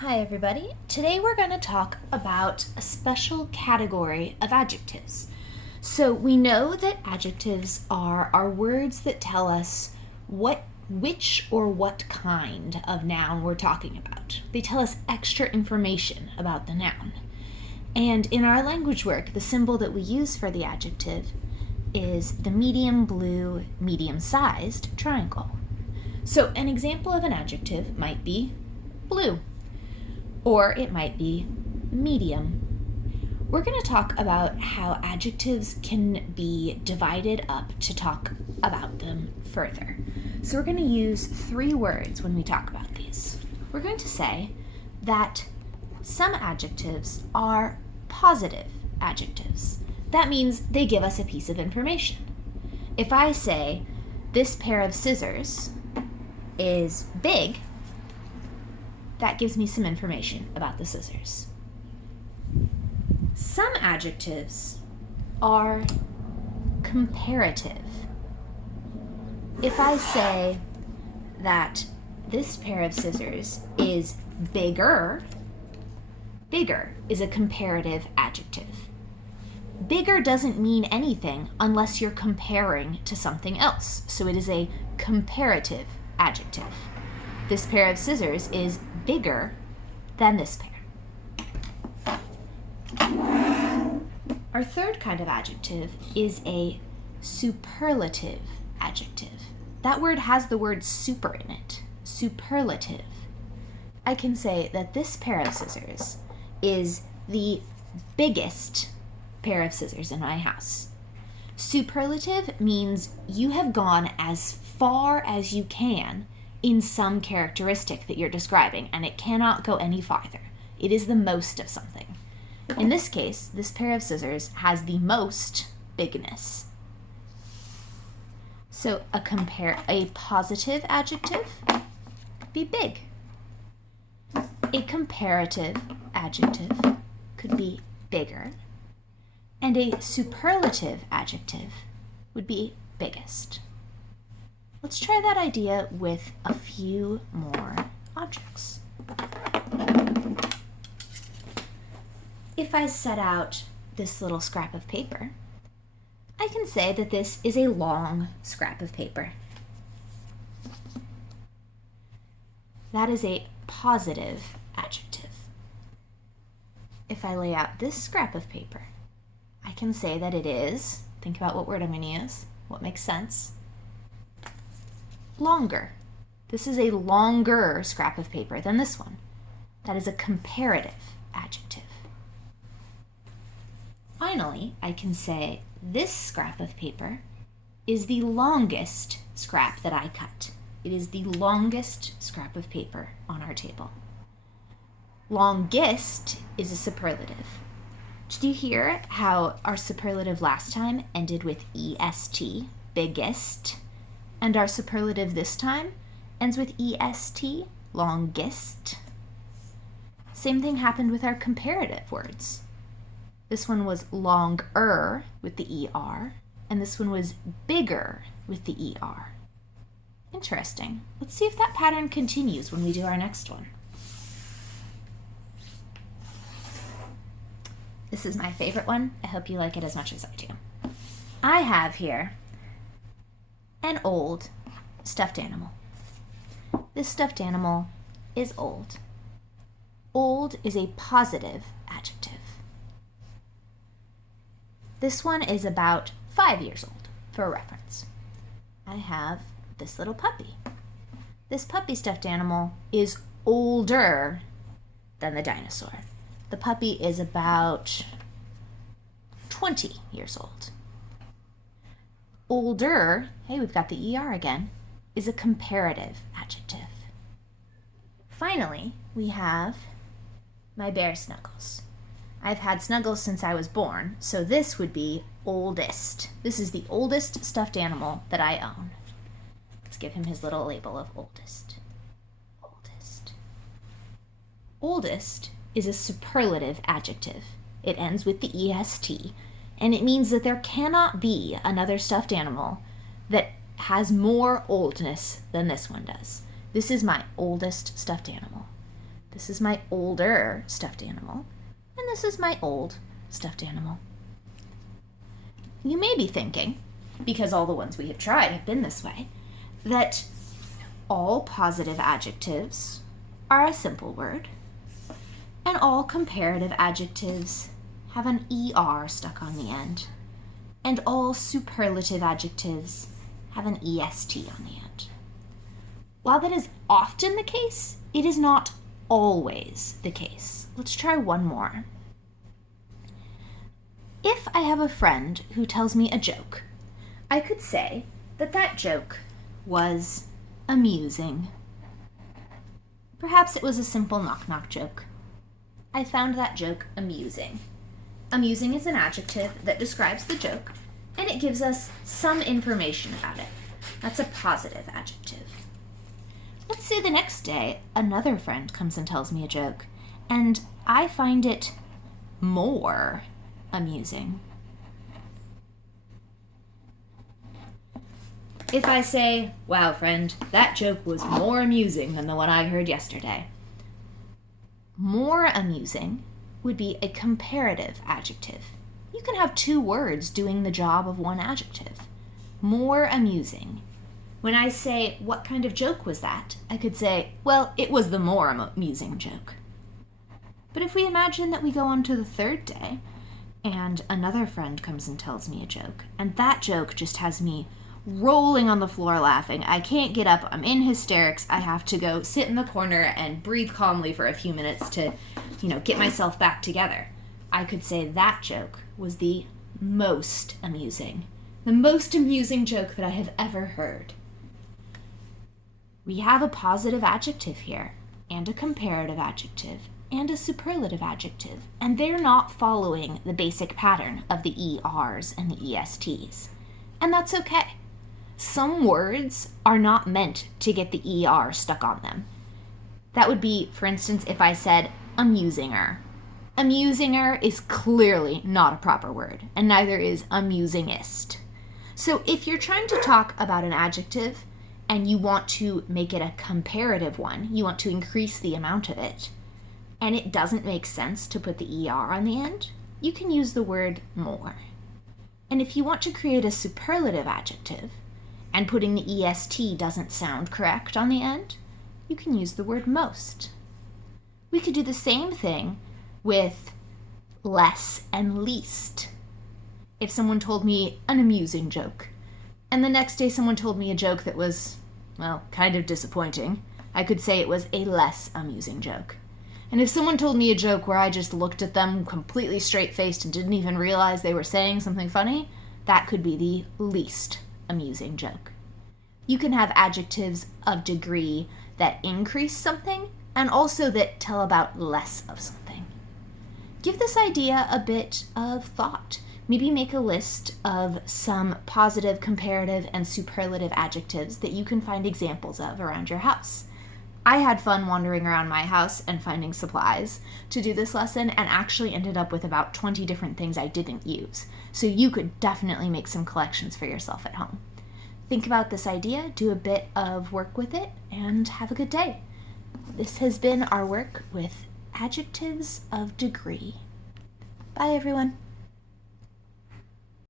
Hi everybody. Today we're going to talk about a special category of adjectives. So we know that adjectives are words that tell us which or what kind of noun we're talking about. They tell us extra information about the noun. And in our language work, the symbol that we use for the adjective is the medium blue, medium-sized triangle. So an example of an adjective might be blue, or it might be medium. We're going to talk about how adjectives can be divided up to talk about them further. So we're going to use three words when we talk about these. We're going to say that some adjectives are positive adjectives. That means they give us a piece of information. If I say, this pair of scissors is big, that gives me some information about the scissors. Some adjectives are comparative. If I say that this pair of scissors is bigger, bigger is a comparative adjective. Bigger doesn't mean anything unless you're comparing to something else, so it is a comparative adjective. This pair of scissors is bigger than this pair. Our third kind of adjective is a superlative adjective. That word has the word super in it. Superlative. I can say that this pair of scissors is the biggest pair of scissors in my house. Superlative means you have gone as far as you can in some characteristic that you're describing, and it cannot go any farther. It is the most of something. In this case, this pair of scissors has the most bigness. So a positive adjective could be big. A comparative adjective could be bigger. And a superlative adjective would be biggest. Let's try that idea with a few more objects. If I set out this little scrap of paper, I can say that this is a long scrap of paper. That is a positive adjective. If I lay out this scrap of paper, I can say that it is, think about what word I'm going to use, what makes sense, longer. This is a longer scrap of paper than this one. That is a comparative adjective. Finally, I can say this scrap of paper is the longest scrap that I cut. It is the longest scrap of paper on our table. Longest is a superlative. Did you hear how our superlative last time ended with est, biggest? And our superlative this time ends with est, longest. Same thing happened with our comparative words. This one was longer with the er, and this one was bigger with the er. Interesting. Let's see if that pattern continues when we do our next one. This is my favorite one. I hope you like it as much as I do. I have here an old stuffed animal. This stuffed animal is old. Old is a positive adjective. This one is about 5 years old, for reference. I have this little puppy. This puppy stuffed animal is older than the dinosaur. The puppy is about 20 years old. Older, hey, we've got the er again, is a comparative adjective. Finally, we have my bear Snuggles. I've had Snuggles since I was born, so this would be oldest. This is the oldest stuffed animal that I own. Let's give him his little label of oldest. Oldest. Oldest is a superlative adjective. It ends with the est, and it means that there cannot be another stuffed animal that has more oldness than this one does. This is my oldest stuffed animal. The This is my older stuffed animal, and this is my old stuffed animal. You may be thinking, because all the ones we have tried have been this way, that all positive adjectives are a simple word, and all comparative adjectives have an ER stuck on the end, and all superlative adjectives have an EST on the end. While that is often the case, it is not always the case. Let's try one more. If I have a friend who tells me a joke, I could say that that joke was amusing. Perhaps it was a simple knock-knock joke. I found that joke amusing. Amusing is an adjective that describes the joke, and it gives us some information about it. That's a positive adjective. Let's say the next day, another friend comes and tells me a joke, and I find it more amusing. If I say, "Wow, friend, that joke was more amusing than the one I heard yesterday," more amusing would be a comparative adjective. You can have two words doing the job of one adjective. More amusing. When I say, "What kind of joke was that?" I could say, "Well, it was the more amusing joke." But if we imagine that we go on to the third day, and another friend comes and tells me a joke, and that joke just has me rolling on the floor laughing. I can't get up. I'm in hysterics. I have to go sit in the corner and breathe calmly for a few minutes to, get myself back together. I could say that joke was the most amusing joke that I have ever heard. We have a positive adjective here, and a comparative adjective, and a superlative adjective, and they're not following the basic pattern of the ERs and the ESTs. And that's okay. Some words are not meant to get the ER stuck on them. That would be, for instance, if I said amusinger. Amusinger is clearly not a proper word, and neither is amusingist. So if you're trying to talk about an adjective and you want to make it a comparative one, you want to increase the amount of it, and it doesn't make sense to put the ER on the end, you can use the word more. And if you want to create a superlative adjective, and putting the EST doesn't sound correct on the end, you can use the word most. We could do the same thing with less and least. If someone told me an amusing joke, and the next day someone told me a joke that was, kind of disappointing, I could say it was a less amusing joke. And if someone told me a joke where I just looked at them completely straight-faced and didn't even realize they were saying something funny, that could be the least amusing joke. You can have adjectives of degree that increase something and also that tell about less of something. Give this idea a bit of thought. Maybe make a list of some positive, comparative, and superlative adjectives that you can find examples of around your house. I had fun wandering around my house and finding supplies to do this lesson, and actually ended up with about 20 different things I didn't use. So you could definitely make some collections for yourself at home. Think about this idea, do a bit of work with it, and have a good day. This has been our work with adjectives of degree. Bye, everyone.